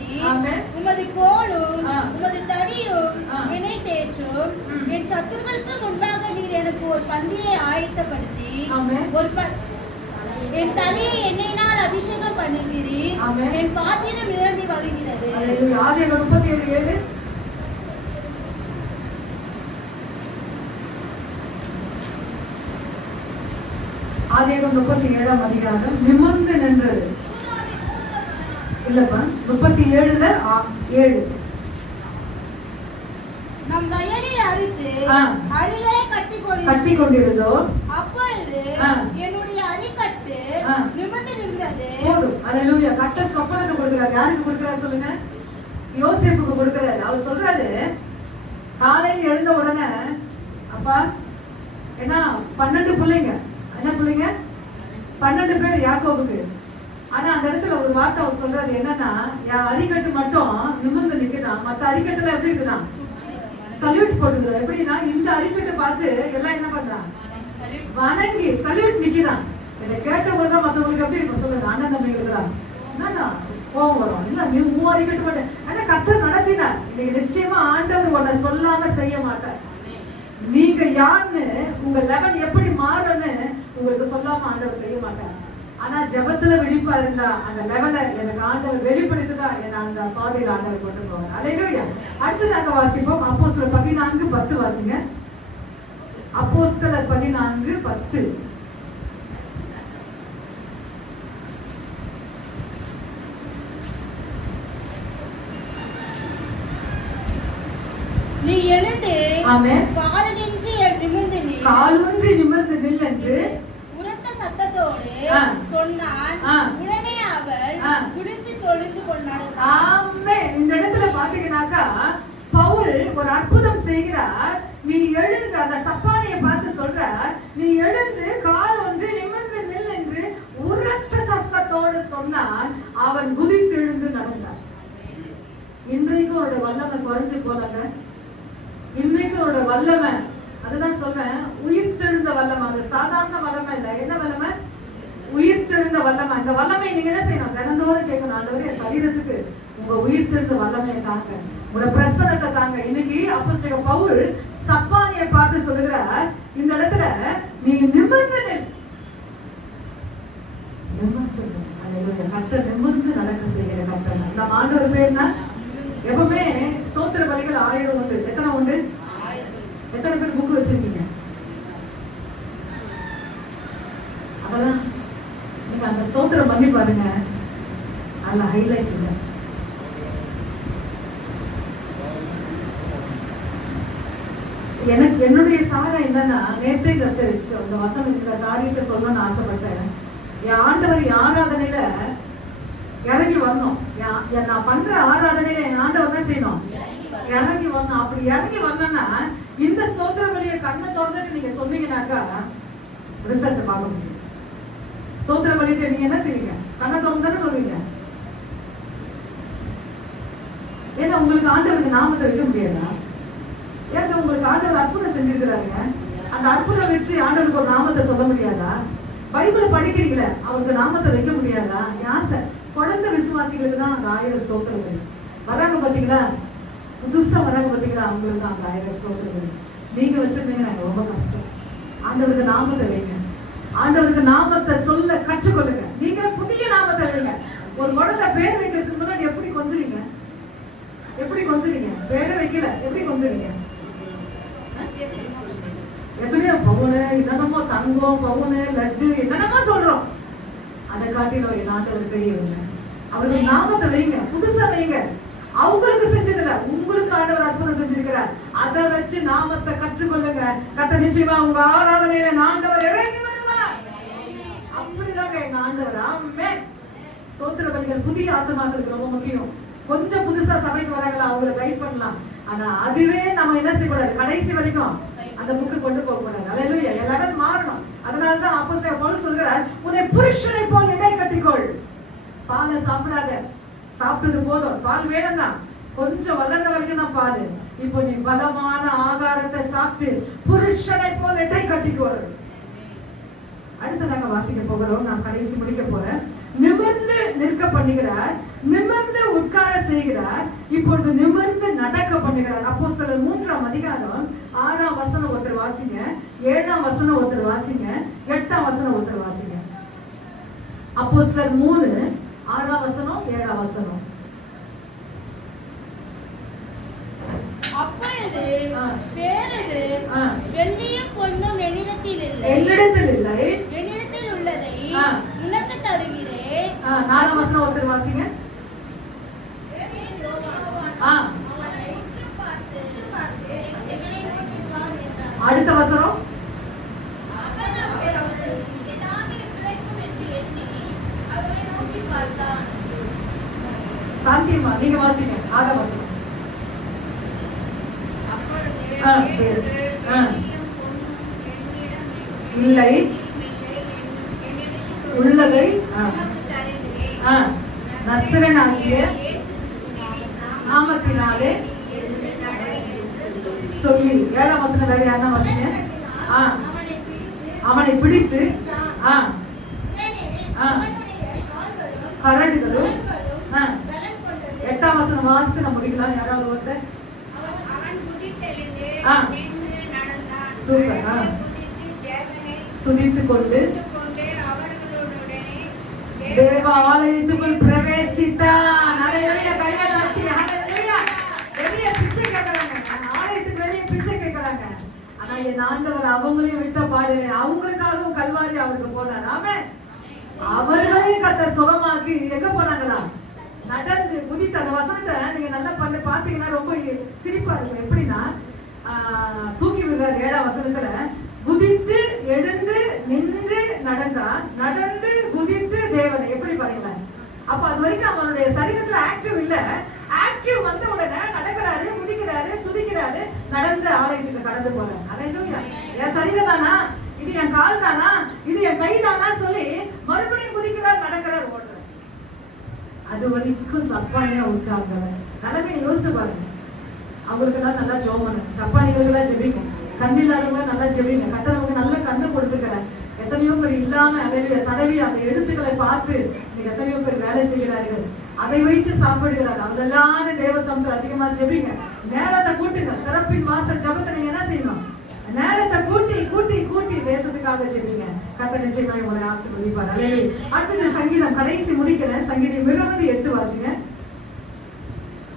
உமது கோலும் உமது தடியும் என்னை தேற்றும். என் சத்துருக்களுக்கு முன்பாக நீர் எனக்கு ஒரு பந்தியை ஆயத்தப்படுத்தி என் தலையை எண்ணெயினால் அபிஷேகம் பண்ணுகிறீர். என் பாத்திரம் நிரம்பி வருகிறது. ஆதியாகமம் 37:7. ஆதியாகமம் 37ஆம் அதிகாரம் நிமிர்ந்து நின்றது இல்லப்பா 37:7. நம் வயலில் அறுத்து அரிகளை கட்டி கொண்டிருந்தோம். அப்பொழுது என்னுடைய அரிக்கட்டு நிமிர்ந்து நின்றது. ஹalleluya. கட்ட சொப்பனத்தை கொடுக்கிறார். யாருக்கு கொடுக்கிறார் சொல்லுங்க? யோசேப்புக்கு கொடுக்கிறார். அவர் சொல்றாரு, காலையில் எழுந்த உடனே அப்பா ஏன்னா 12 பிள்ளைங்க. என்ன பிள்ளைங்க? 12 பேர் யாக்கோபுக்கு. ஆனா அந்த இடத்துல ஒரு வார்த்தை அவர் சொல்றாரு என்னன்னா, என் அரிக்கட்டு மட்டும் நிமிர்ந்து நிக்குதான், மத்த அரிக்கட்டுல எப்படி இருக்குதான் சல்யூட் போட்டுக்கிறார். எப்படின்னா இந்த அரிக்கட்டை பார்த்து எல்லாம் என்ன பண்றான்? வணங்கி சல்யூட் நிக்கிறான். இதை கேட்டவங்களுக்கு தான் மற்றவங்களுக்கு எப்படி இருக்கும் சொல்லுங்க? அண்ணன் தம்பிகளுக்கு என்னன்னா கோபம் வரும். இல்ல நீ அரிக்கட்டு மாட்டேன். ஆனா கர்த்தர் நடத்தினார். இன்னைக்கு நிச்சயமா ஆண்டவர் உன்னை சொல்லாம செய்ய மாட்டார். நீங்க யாருன்னு உங்க லெவல் எப்படி மாறும்னு உங்களுக்கு சொல்லாம ஆண்டவர் செய்ய மாட்டார். ஆனா ஜெபத்துல விழிப்பா இருந்தா அந்த லெவலை எனக்கு ஆண்டவர் வெளிப்படுத்துதான் என்ன அந்த பாதையில் ஆண்டவர் கொண்டு போவார். ஹalleluya. அடுத்து நாங்க வாசிப்போம் அப்போஸ்தலர் 14:10 வாசிங்க. அப்போஸ்தலர் 14:10. நீ எழுந்து காலூன்றி நிமிர்ந்து நில் என்று உரத்த சத்தத்தோடு சொன்னான். உடனே அவள் குளித்து தொழுது கொண்டாள். ஆமென். இந்த இடத்துல பாத்தீங்கன்னாக்கா பவுல் ஒரு அற்புதம் செய்கிறார். நீ எழுந்து அந்த சப்பானியை பார்த்து சொல்றார், நீ எழுந்து கால் ஒன்று நிமிர்ந்து நில் என்று உரத்த சத்தத்தோடு சொன்னான். அவன் குதித்து எழுந்து நடந்தான். இன்றைக்கும் அவருடைய வல்லமை குறைஞ்சு போனாங்க. இன்னைக்கும் அவரோட வல்லமை, அதுதான் சொல்றேன், உயிர் தெழுந்த வல்லமை. அது சாதாரண வல்லமை இல்ல. என்ன வல்லமை? உயிர்த்தெழுந்த வல்லமை. அந்த வல்லமை நீங்க என்ன செய்யணும்? தினந்தோறும் கேட்கணும், ஆண்டவரே என் சரீரத்துக்கு உங்க உயிர்த்தெழுந்த வல்லமையை தாங்க, உங்களோட பிரசனத்தை தாங்க. இன்னைக்கு அப்போஸ்தலர் பவுல் சப்பானியை பார்த்து சொல்லுகிறார், இந்த இடத்துல நீ நிமிர்ந்து நில். கர்த்தர் நிமிர்ந்து நடக்க செய்கிற கர்த்தர். நம்ம ஆண்டவர் பேர் என்ன? எப்பவுமே ஸ்தோத்திர பலிகள் 1000 உண்டு. எத்தனை உண்டு? எத்தனை பேர் புக் வச்சிருக்கீங்க? அதெல்லாம் நீங்க அந்த ஸ்தோத்திரம் பண்ணி பாருங்க, அதுல ஹைலைட் இல்லை. எனக்கு என்னுடைய சாரம் என்னன்னா, நேற்றே தசரிச்சு அந்த வசனம் இந்த காரியத்தை சொல்லணும்னு ஆசைப்பட்டேன். என் ஆண்டவர் ஆராதனையில இறங்கி வரணும். நான் பண்ற ஆராதனையில என் ஆண்டவர் தான் செய்யணும், இறங்கி வரணும். அப்படி இறங்கி வரணும்னா இந்த ஸ்தோத்திர வழியை கண்ணை திறந்துட்டு நீங்க சொன்னீங்கன்னாக்கா ரிசல்ட் பார்க்க முடியும். ஸ்தோத்திர வழியை நீங்க என்ன செய்வீங்க? கண்ணை திறந்து தானே சொல்வீங்க. ஏன்னா உங்களுக்கு ஆண்டவருக்கு நாமத்தை வைக்க முடியாதா? ஏங்க உங்களுக்கு ஆண்டவர் அற்புதம் செஞ்சிருக்கிறாருங்க, அந்த அற்புதம் வச்சு ஆண்டவருக்கு ஒரு நாமத்தை சொல்ல முடியாதா? பைபிளை படிக்கிறீங்களே, அவருக்கு நாமத்தை வைக்க முடியாதா? ஆசை குழந்தை விசுவாசிகளுக்கு தான் அந்த 1000 ஸ்தோத்திரம் வராங்க பாத்தீங்களா, புதுசா வராங்க பாத்தீங்களா, அவங்களுக்கு தான் அந்த 1000 ஸ்தோத்திரம். நீங்க வச்சிருந்தீங்கன்னா எனக்கு ரொம்ப கஷ்டம். ஆண்டவருக்கு நாமத்தை வைங்க, ஆண்டவருக்கு நாமத்தை சொல்ல கற்றுக்கொள்ளுங்க. நீங்க புதிய நாமத்தை வைங்க. ஒரு குழந்தை பேர் வைக்கிறதுக்கு முன்னாடி எப்படி கொஞ்சுறீங்க? எப்படி கொஞ்சுறீங்க? பேரை வைக்கல, எப்படி கொஞ்சுறீங்க? எத்தனையோ பவுனு, என்னென்னமோ தங்கம், பவுனு, லட்டு, என்னென்னமோ சொல்றோம். அதை காட்டிலும் என் ஆண்டவர் பெரியவங்க. அவருக்கு நாமத்தை வைங்க, புதுசா வைங்க. அவங்களுக்கு செஞ்சதுல உங்களுக்கு ஆண்டவர் அற்புதம் செஞ்சிருக்கிறார். அதை வச்சு நாமத்தை கற்றுக்கொள்ளுங்க. கத்த நிச்சயமா உங்க ஆராதனையில ஆண்டவர் இறங்கி வருவார். அப்படிதாங்க எங்க ஆண்டவர். ஆமென். ஸ்தோத்திர பலிகள் புதிய ஆத்துமாக்களுக்கு ரொம்ப முக்கியம். கொஞ்சம் புதுசா சபைக்கு வராங்களா, அவங்களை கைட் பண்ணலாம். ஆனா அதுவே நம்ம என்ன செய்யக்கூடாது, கடைசி வரைக்கும் அந்த புக்கு கொண்டு போக கூடாது. அல்லேலூயா. எல்லாரும் மாறணும். அதனாலதான் அப்போஸ்தலர் பவுல் சொல்கிறார், உன்னை புருஷனை போல் எடை கட்டிக்கொள். பாலை சாப்பிடாத, சாப்பிட்டது போதும். பால் வேணும் தான், கொஞ்சம் வளர்ந்த வரைக்கும் தான் பால். இப்போ நீ பலமான ஆகாரத்தை சாப்பிட்டு புருஷனை போல் எடை கட்டிக்கொள். அடுத்ததாக வாசிக்க போகிறோம், நான் கடைசி முடிக்க போறேன். நிமிர்ந்து நிற்க பண்ணுகிறார், நிமிர்ந்து உட்கார செய்கிறார், இப்பொழுது நிமிர்ந்து நடக்க பண்ணுகிறார். அப்போஸ்தலர் 3ஆம் அதிகாரம் 6ஆம் வசனம் ஒருத்தர் வாசிங்க, 7ஆம் வசனம் ஒருத்தர் வாசிங்க, 8ஆம் வசனம் ஒருத்தர் வாசிங்க. அப்போஸ்தலர் 3 6ஆம் வசனம் 7ஆம் வசனம். அப்பொழுது பேரது வெள்ளியும் பொன்னும் என்னிடத்தில் இல்லை, என்னிடத்தில் உள்ளதை உனக்கு தருகிறேன். 4ஆம் வசனம் ஒருத்தர் வாசிங்க. அடுத்த வசனம் சாந்தியம்மா, நீங்க வாசிங்க. 6ஆம் வசனம். இல்லை உள்ளதை நசரேயனாகிய நாமத்தினாலே சொல்லி. 7ஆம் வசனம் வேற யாருன்னா வாசிங்க. அவனை பிடித்து கரடுகளும். 8ஆம் வசனம் வாசித்து நம்ம முடிக்கலாம். யாராவது ஒருத்தர் சூப்பர். துதித்துக் கொண்டு தேவ ஆலயத்துக்குள் பிரவேசித்தான். கையை தாட்டி வெளியே பிச்சை கேட்கறாங்க, ஆலயத்துக்கு வெளியே பிச்சை கேட்கறாங்க. ஆனா என் ஆண்டவர் அவங்களையும் விட்ட பாடு, அவங்களுக்காகவும் கல்வாரி அவருக்கு போனார். ஆமென். அவர்களையும் கத்த சுகமாக்கி எங்க போனாங்களா, நடந்து குதித்து. அந்த வசனத்தை நீங்க நல்லா பண்ணி பாத்தீங்கன்னா ரொம்ப சிரிப்பா இருக்கும். எப்படின்னா தூக்கி விடுறாரு 7ஆம் வசனத்துல, குதித்து எழுந்து நின்று நடந்தான், நடந்து குதித்து தேவனை. எப்படி பாருங்க. அப்ப அது வரைக்கும் அவனுடைய சரீரத்துல ஆக்டிவ் இல்ல, ஆக்டிவ் வந்த உடனே நடக்கிறாரு, குதிக்கிறாரு, துதிக்கிறாரு, நடந்து ஆலயத்துக்கு கடந்து போறாரு. அல்லேலூயா. என் சரீரம் தானா இது, என் கால் தானா இது, என் கை தானா சொல்லி மறுபடியும் குதிக்கிறார், நடக்கிறார், ஓடுறார். அது வரைக்கும் சப்பானியா விட்டாங்க. நிலைமையை யோசித்து பாருங்க. அவங்களுக்கு எல்லாம் நல்லா ஜோமனு, சப்பானிகளுக்கு எல்லாம் ஜெபிக்கும். கண் இல்லாதவங்க நல்லா ஜெபிங்க. கட்டணவங்க நல்ல கண்ணு கொடுத்துக்கிறேன். எத்தனையோ பேர் இல்லாம அலையில தடவி அந்த எழுத்துக்களை பார்த்து நீங்க எத்தனையோ பேர் வேலை செய்கிறார்கள், அதை வைத்து சாப்பிடுகிறார்கள். அதெல்லாம் தேவ சமூகத்தில் அதிகமா ஜெபிங்க, நேரத்தை கூட்டுங்க. திறப்பின் வாசல் ஜெபத்தை நீங்க என்ன செய்யணும்? நேரத்தை கூட்டி கூட்டி கூட்டி தேசத்துக்காக ஜெபிங்க. கர்த்தர் நிச்சயமா உங்களை ஆசீர்வதிப்பார். அல்லேலூயா. அடுத்தது சங்கீதம், கடைசி முடிக்கிறேன். சங்கீதம் 28 வாசிங்க.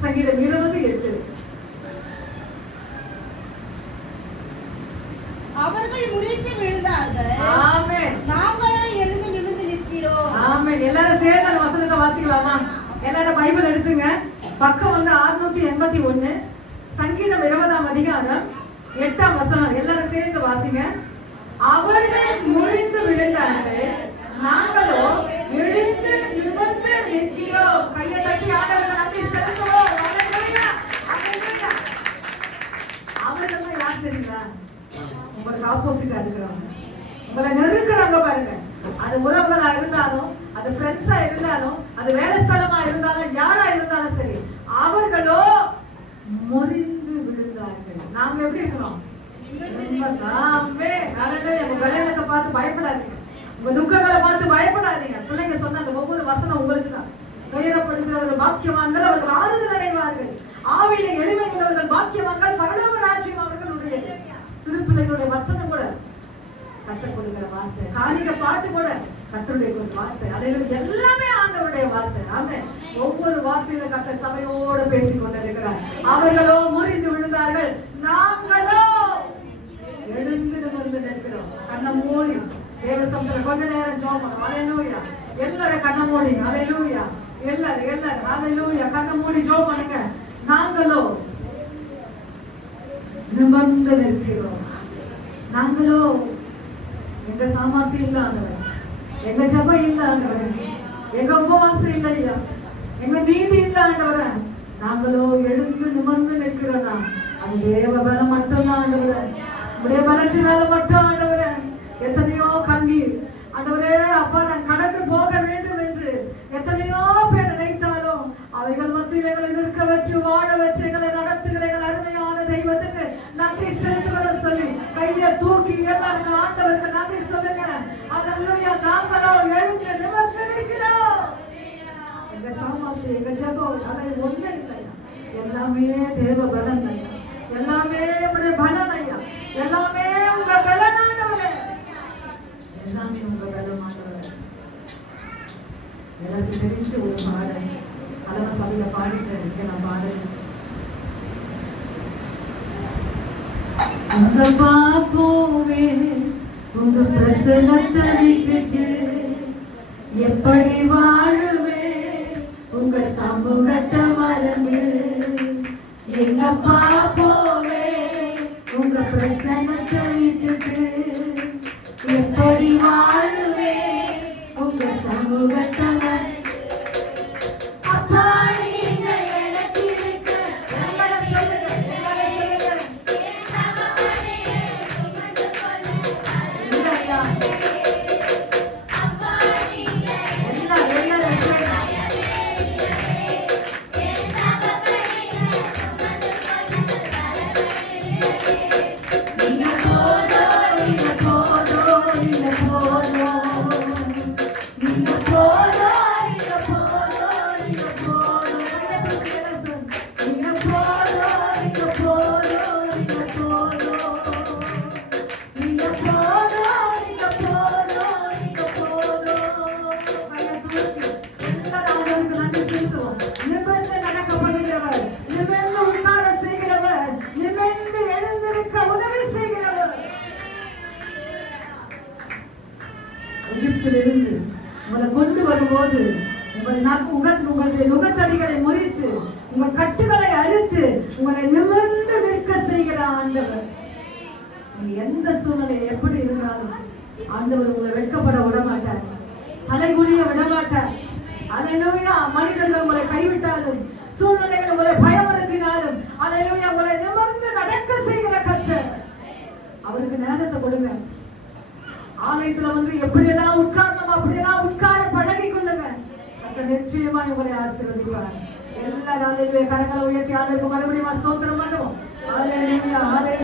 சங்கீதம் 28. அவர்கள் முறித்து விழுந்தார்கள், ஆமென். நாங்களோ எழுந்து நிமிர்ந்து நிற்கிறோம். ஆமென். எல்லாரும் சேர்ந்து அந்த வசனத்தை வாசிக்கலாமா? எல்லாரும் பைபிள் எடுத்துங்க. பக்கம் வந்து 681, சங்கீதம் 20ஆம் அதிகாரம் 8ஆம் வசனம். எல்லாரும் சேர்ந்து வாசிங்க. அவர்கள் முறிந்து விழுந்தார்கள், நாங்களோ எழுந்து நிமிர்ந்து நிற்கிறோம். கையை தட்டி ஆண்டவருக்கு நன்றி செலுத்துவோம். அல்லேலூயா, அல்லேலூயா. அவர்கள் யார் தெரியுங்களா? உங்களுக்கு ஆப்போசிட்டா இருக்கிறாங்க, உங்களை நெருக்கிறாங்க பாருங்க. அது உறவுகளா இருந்தாலும், அது ஃப்ரெண்ட்ஸா இருந்தாலும், அது வேலை ஸ்தலமா இருந்தாலும், யாரா இருந்தாலும் சரி, அவர்களோ முறிந்து விழுந்தார்கள். நாங்க எப்படி இருக்கிறோம்? உங்க பலவீனத்தை பார்த்து பயப்படாதீங்க, உங்க துக்கங்களை பார்த்து பயப்படாதீங்க. பிள்ளைங்க சொன்ன அந்த ஒவ்வொரு வசனம் உங்களுக்கு தான். துயரப்படுகிறவர்கள் பாக்கியவான்கள், அவர்கள் ஆறுதல் அடைவார்கள். ஆவியில எளிமை உள்ளவர்கள் பாக்கியவான்கள், பரலோக ராஜ்யம் அவர்களுடையது. சிறு பிள்ளைகளுடைய வசனம் கூட கர்த்தர் கொடுக்கிற வார்த்தை, காணிக்க பாட்டு கூட கர்த்தருடைய ஒரு வார்த்தை. அதில் எல்லாமே ஆண்டவருடைய வார்த்தை. ஆமென். ஒவ்வொரு வார்த்தையில கர்த்தர் சபையோடு பேசிக் கொண்டிருக்கிறார். அவர்களோ முறிந்து விழுந்தார்கள், நாங்களோ எழுந்து நிமிர்ந்து நிற்கிறோம். கண்ணை மூடி தேவ சமூகத்துல கொஞ்ச நேரம் ஜெபம் பண்ணுவோம். அல்லேலூயா. எல்லாரும் கண்ணை மூடி. அல்லேலூயா. எல்லாரும் அல்லேலூயா. கண்ணை மூடி ஜெபம் பண்ணுங்க. நாங்களோ நிமிர்ந்து நிற்கிறோம். நாங்களோ எங்க சாமர்த்தியம் இல்ல ஆண்டவர், எங்க ஜெபம் இல்ல ஆண்டவர், எங்க உபவாசம் இல்லையா, எங்க நீதி இல்ல ஆண்டவர், நாங்களோ எழுந்து நிமிர்ந்து நிற்கிறோம்னா அது தேவ பலம் மட்டும்தான் ஆண்டவர். உடைய பலத்தினால மட்டும் ஆண்டவர். எத்தனையோ கண்ணீர் ஆண்டவரே, அப்பா நான் கடந்து போக வேண்டும் என்று எத்தனையோ பேர் நினைத்தாலும் அவைகள் மத்தியில் எங்களை நிற்க வச்சு வாழ வச்சு எங்களை நடத்துகிற எங்கள் அருமையான தெய்வத்துக்கு நன்றி செலுத்துவதை சொல்லி கையை தூக்கி எல்லாரும் ஆண்டவருக்கு நன்றி சொல்லுங்க. அல்லேலூயா. நாங்களோ எழுந்து நிமிர்ந்து நிற்கிறோம். எங்க சாமர்த்தியம், எங்க ஜெபம் அதை ஒண்ணு இல்லையா, எல்லாமே தேவ பலன் ஐயா, எல்லாமே உடைய பலன் ஐயா, எல்லாமே உங்க பலனானவரே, எல்லாமே உங்க பலமானவரே. எனக்கு தெரிஞ்ச ஒரு பாடல் அழகா சபையில பாடிட்டு நான் பாடுறேன். உங்க பாப்போவே உங்க பிரசனத்தை விட்டுட்டு எப்படி வாழுவே, உங்க சமூகத்தை மறந்து எங்க பாப்போவே உங்க பிரசனத்தை விட்டுட்டு எப்படி வாழுவே, உங்க சமூகத்தை மறந்து. அப்பா நீங்க எனக்கு இருக்க உங்களை கொண்டு வரும்போது உங்களுடைய நுகத்தடிகளை முறித்து உங்கள் கட்டுகளை அறுத்து உங்களை நிமிர்ந்து நிற்க செய்கிற ஆண்டவர். நீங்க எந்த சூழ்நிலை எப்படி இருந்தாலும் ஆண்டவர் உங்களை வெட்கப்பட விட மாட்டார், தலைகுனிய விட மாட்டார். அல்லேலூயா. மனிதர்கள் உங்களை கைவிட்டாலும், சூழ்நிலைகள் உங்களை பயமுறுத்தினாலும், அல்லேலூயா, உங்களை நிமிர்ந்து நடக்க செய்கிற கர்த்தர். அவருக்கு நேரத்தை கொடுங்க. ஆலயத்துல வந்து எப்படியெல்லாம் உட்கார்ந்தோம் அப்படியெல்லாம் உட்கார பழகி கொள்ளுங்க. அந்த நிச்சயமா உங்களை ஆசீர்வதிப்பார். எல்லா நாளிலுமே கரங்களை உயர்த்தி ஆண்டவருக்கு மறுபடியும் ஸ்தோத்திரம் பண்ணுவோம்.